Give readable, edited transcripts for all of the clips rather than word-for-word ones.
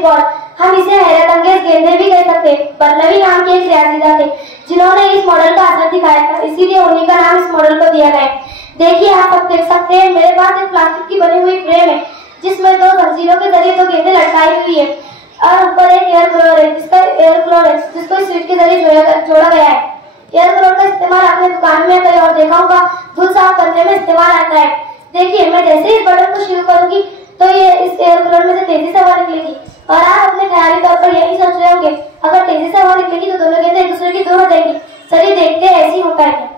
Ball. हम इसे हैरत अंगेज गेंदें भी कह सकते हैं। बर्नवी नाम के एक रियाजीदार थे जिन्होंने इस मॉडल का असर दिखाया था, इसीलिए उन्हीं का नाम इस मॉडल को दिया गया है। देखिए, आप अब देख सकते हैं मेरे पास एक प्लास्टिक की बनी हुई फ्रेम है जिसमें दो जंजीरों के जरिए दो गेंदें लटकाई हुई है और ऊपर एक एयर ब्लोअर है जिसको स्विच के जरिए जोड़ा गया है। एयर ब्लोअर का इस्तेमाल आपने दुकान में कहीं और देखा होगा, दूध साफ करने में इस्तेमाल आता है। देखिए, मैं जैसे ही इस बटन को शुरू करूंगी तो ये इस एयर ब्लोअर में से तेजी से हवा निकलेगी और आप अपने ख्याली तौर पर यही सोच रहे होंगे अगर तेजी से हवा निकलेगी तो दोनों गेंदें एक दूसरे की दूर हो जाएंगी। चलिए देखते हैं ऐसी होता है क्या।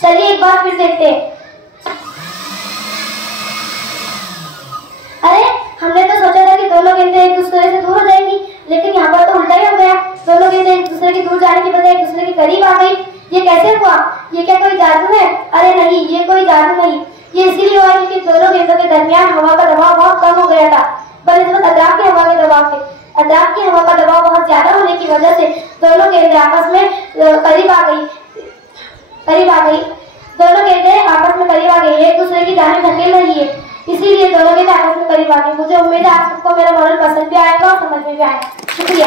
चलिए एक बार फिर देखते हैं। अरे, हमने तो सोचा था कि दोनों गेंदें एक दूसरे से दूर हो जाएंगी, लेकिन यहाँ पर तो उल्टा ही हो गया। दोनों गेंदें एक दूसरे की दूर जाने की बजाय एक दूसरे के करीब आ गई। ये कैसे हुआ? ये क्या कोई जादू है? अरे नहीं, ये कोई जादू नहीं। ये इसीलिए हुआ क्योंकि दोनों गेंदों के दरमियान हवा का दबाव बहुत कम हो गया था बनिस्बत अतराफ की हवा के दबाव के। अतराफ की हवा का दबाव बहुत ज्यादा होने की वजह से दोनों गेंदें आपस में करीब आ गई। दोनों गेंदें आपस में करीब आ गई, एक दूसरे की जाने धकेल रही है, इसीलिए दोनों गेंदें आपस में करीब आ गई। मुझे उम्मीद है आप सबको मेरा मॉडल पसंद भी आएगा और समझ में भी आएगा। शुक्रिया।